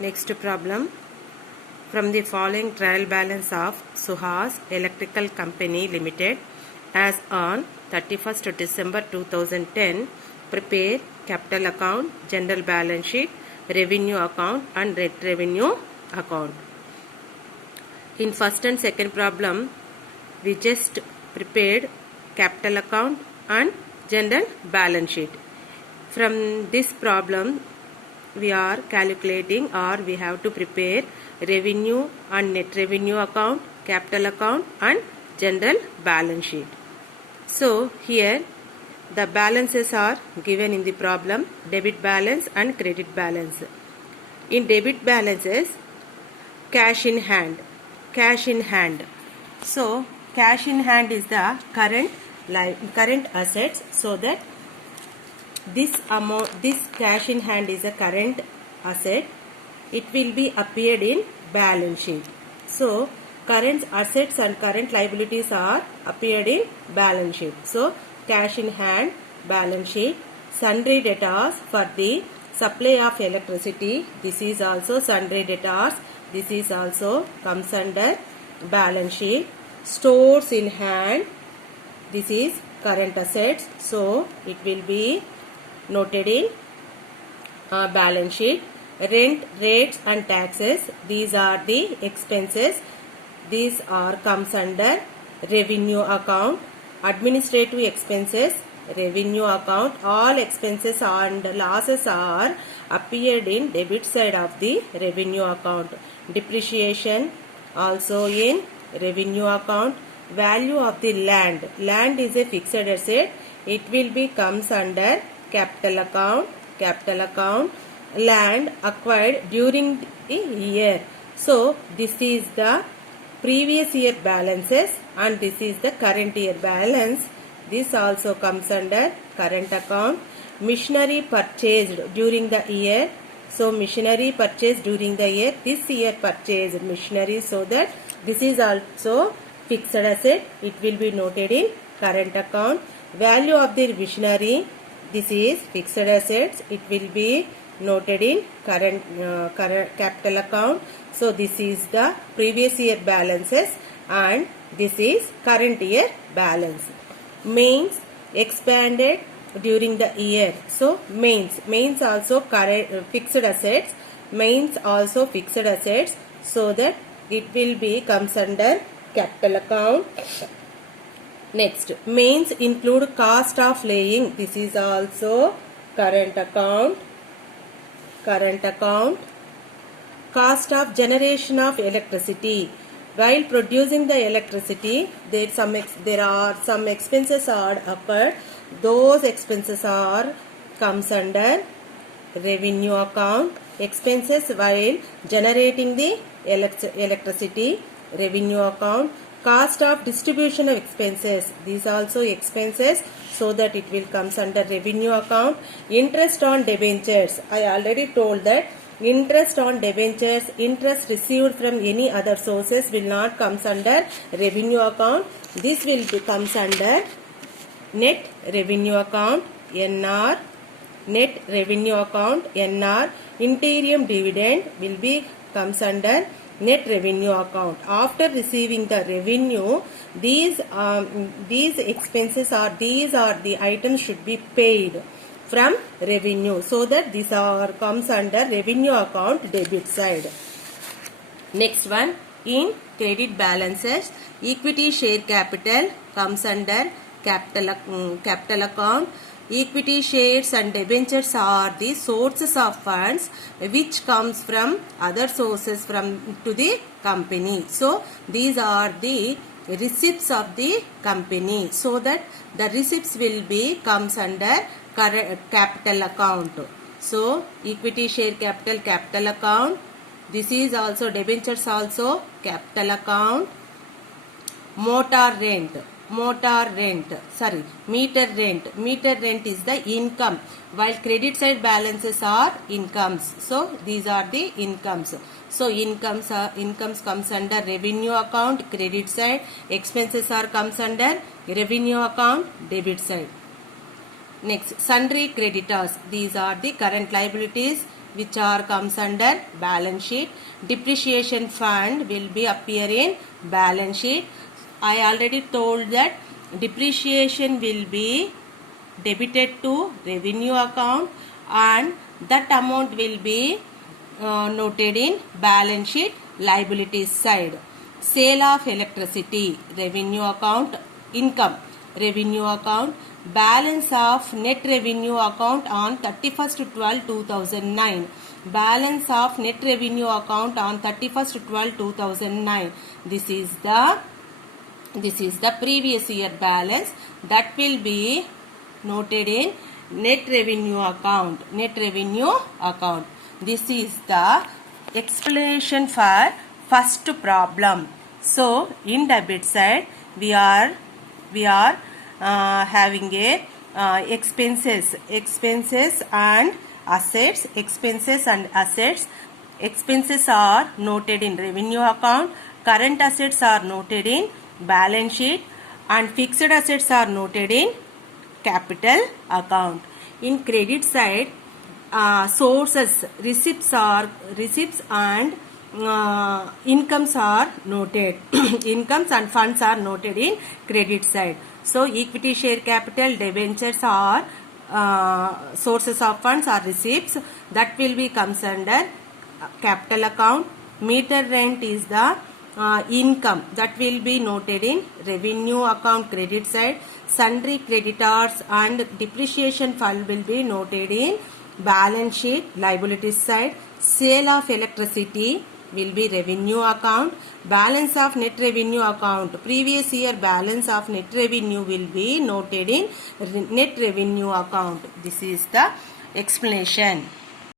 Next problem. From the following trial balance of Suhas Electrical Company Limited as on 31st December 2010, prepare capital account, general balance sheet, revenue account and net revenue account. In first and second problem, we just prepared capital account and general balance sheet. From this problem, we are calculating or we have to prepare revenue and net revenue account, capital account and general balance sheet. So here the balances are given in the problem, debit balance and credit balance. In debit balances, cash in hand. So cash in hand is the current assets, so that this cash in hand is a current asset. It will be appeared in balance sheet. So current assets and current liabilities are appeared in balance sheet. So cash in hand, balance sheet. Sundry debtors for the supply of electricity. This is also sundry debtors. This is also comes under balance sheet. Stores in hand. This is current assets. So it will be noted in balance sheet. Rent, rates and taxes, these are the expenses. These are comes under revenue account. Administrative expenses, revenue account. All expenses and losses are appeared in debit side of the revenue account. Depreciation also in revenue account. Value of the land. Land is a fixed asset. It will be comes under capital account. Land acquired during the year. So this is the previous year balances and this is the current year balance. This also comes under current account. Machinery purchased during the year. So machinery purchased during the year. This year purchased machinery, so that this is also fixed asset. It will be noted in current account. Value of the machinery. This is fixed assets. It will be noted in current capital account. So this is the previous year balances and this is current year balance. Mains expanded during the year. So mains also fixed assets. Mains also fixed assets, so that it will be comes under capital account. Next, mains include cost of laying. This is also current account. Cost of generation of electricity. While producing the electricity, there are some expenses are occurred. Those expenses are comes under revenue account. Expenses while generating the electricity, revenue account. Cost of distribution of expenses. These also expenses, so that it will comes under revenue account. Interest on debentures. I already told that interest on debentures, interest received from any other sources will not comes under revenue account. This will comes under net revenue account, NR. Net revenue account, NR. Interim dividend will be comes under net revenue account. After receiving the revenue, these expenses are the items should be paid from revenue, so that these are comes under revenue account debit side. Next one, in credit balances, equity share capital comes under capital account. Equity shares and debentures are the sources of funds which comes from other sources to the company. So these are the receipts of the company, so that the receipts will be comes under capital account. So equity share capital account. This is also debentures also capital account. Meter rent is the income, while credit side balances are incomes. So these are the incomes. So incomes comes under revenue account credit side. Expenses are comes under revenue account debit side. Next, sundry creditors. These are the current liabilities which are comes under balance sheet. Depreciation fund will be appear in balance sheet. I already told that depreciation will be debited to revenue account and that amount will be noted in balance sheet liabilities side. Sale of electricity, revenue account, income, revenue account, balance of net revenue account on 31st/12/2009. Balance of net revenue account on 31st/12/2009. This is the previous year balance that will be noted in net revenue account. Net revenue account. This is the explanation for first problem. So in debit side we are having a expenses and assets. Expenses are noted in revenue account, current assets are noted in balance sheet, and fixed assets are noted in capital account. In credit side, sources, receipts and incomes are noted. Incomes and funds are noted in credit side. So equity share capital, debentures are sources of funds or receipts, that will be comes under capital account. Meter rent is the income, that will be noted in revenue account credit side. Sundry creditors and depreciation fund will be noted in balance sheet liabilities side. Sale of electricity will be revenue account. Balance of net revenue account, previous year balance of net revenue will be noted in net revenue account. This is the explanation.